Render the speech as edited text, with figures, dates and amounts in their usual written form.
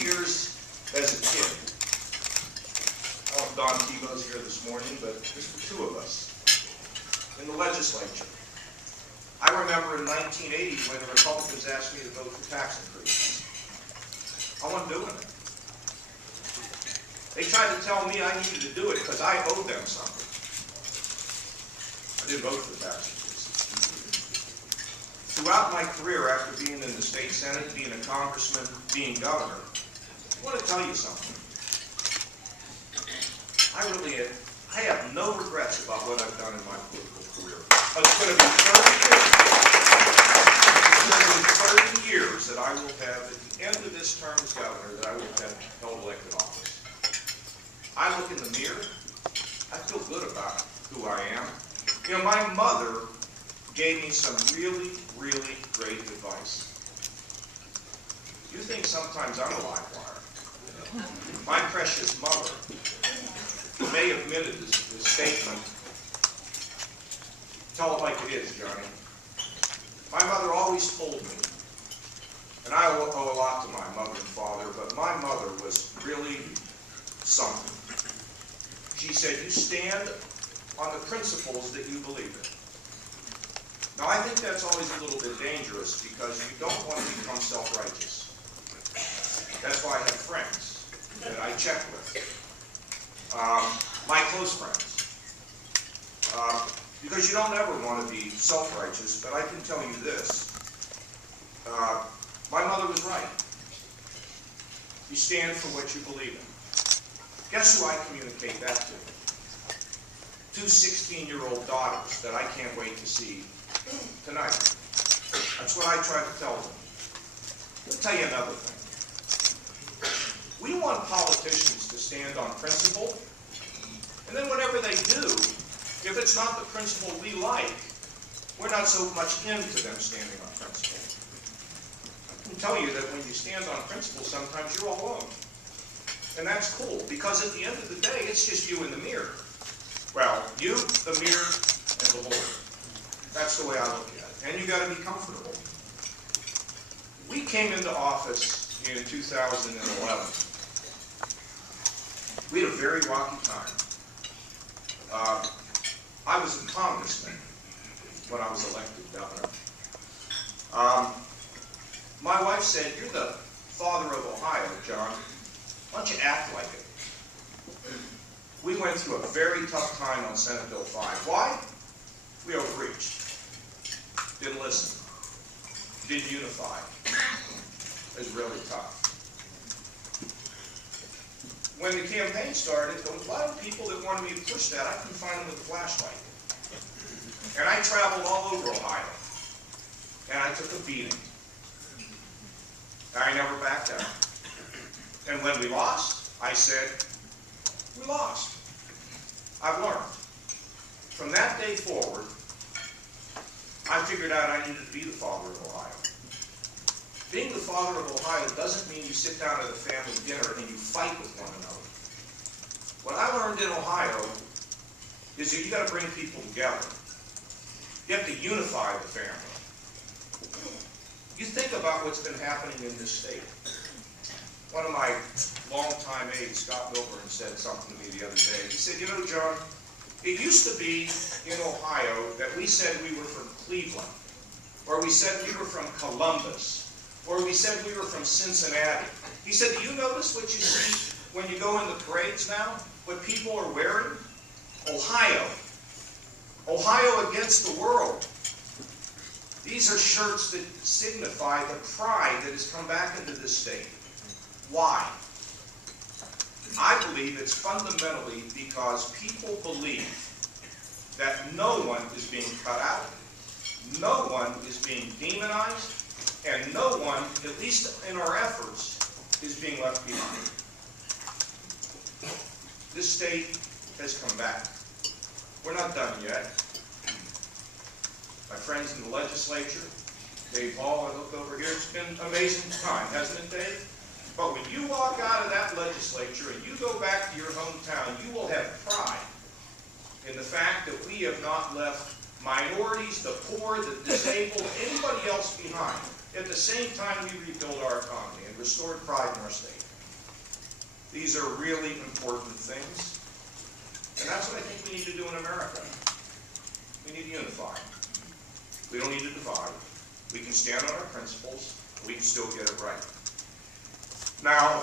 years as a kid, I don't know if Don Tebow's here this morning, but there's the two of us in the legislature. I remember in 1980 when the Republicans asked me to vote for tax increases. I wasn't doing it. They tried to tell me I needed to do it because I owed them something. I didn't vote for tax increases. Throughout my career, after being in the state senate, being a congressman, being governor, I want to tell you something. I have no regrets about what I've done in my political career. It's going to be 30 years that I will have, at the end of this term as governor, that I will have held elected office. I look in the mirror, I feel good about who I am. You know, my mother gave me some really, really great advice. You think sometimes I'm a live wire. My precious mother may have admitted this statement. Tell it like it is, Johnny. My mother always told me, and I owe a lot to my mother and father, but my mother was really something. She said, you stand on the principles that you believe in. Now, I think that's always a little bit dangerous because you don't want to become self-righteous. That's why I have friends that I check with. My close friends. Because you don't ever want to be self-righteous, but I can tell you this. My mother was right. You stand for what you believe in. Guess who I communicate that to? Two 16-year-old daughters that I can't wait to see tonight. That's what I try to tell them. Let me tell you another thing. We want politicians to stand on principle, and then whatever they do, if it's not the principle we like, we're not so much into them standing on principle. I can tell you that when you stand on principle, sometimes you're all alone. And that's cool, because at the end of the day, it's just you in the mirror. Well, you, the mirror, and the Lord. That's the way I look at it. And you got to be comfortable. We came into office in 2011. We had a very rocky time. I was a congressman when I was elected governor. My wife said, you're the father of Ohio, John. Why don't you act like it? We went through a very tough time on Senate Bill 5. Why? We overreached. Didn't listen. Didn't unify. It was really tough. When the campaign started, there was a lot of people that wanted me to push that. I couldn't find them with a flashlight. And I traveled all over Ohio. And I took a beating. And I never backed down. And when we lost, I said, we lost. I've learned. From that day forward, I figured out I needed to be the father of Ohio. Being the father of Ohio doesn't mean you sit down at a family dinner and you fight with one another. What I learned in Ohio is that you got to bring people together. You have to unify the family. You think about what's been happening in this state. One of my longtime aides, Scott Milburn, said something to me the other day. He said, you know, John, it used to be in Ohio that we said we were from Cleveland, or we said we were from Columbus, or we said we were from Cincinnati. He said, do you notice what you see when you go in the parades now? What people are wearing? Ohio. Ohio against the world. These are shirts that signify the pride that has come back into this state. Why? I believe it's fundamentally because people believe that no one is being cut out, no one is being demonized, and no one, at least in our efforts, is being left behind. This state has come back. We're not done yet. My friends in the legislature, Dave Hall, I look over here, it's been an amazing time, hasn't it, Dave? But when you walk out of that legislature and you go back to your hometown, you will have pride in the fact that we have not left minorities, the poor, the disabled, anybody else behind. At the same time, we rebuild our economy and restored pride in our state. These are really important things. And that's what I think we need to do in America. We need to unify. We don't need to divide. We can stand on our principles. We can still get it right. Now,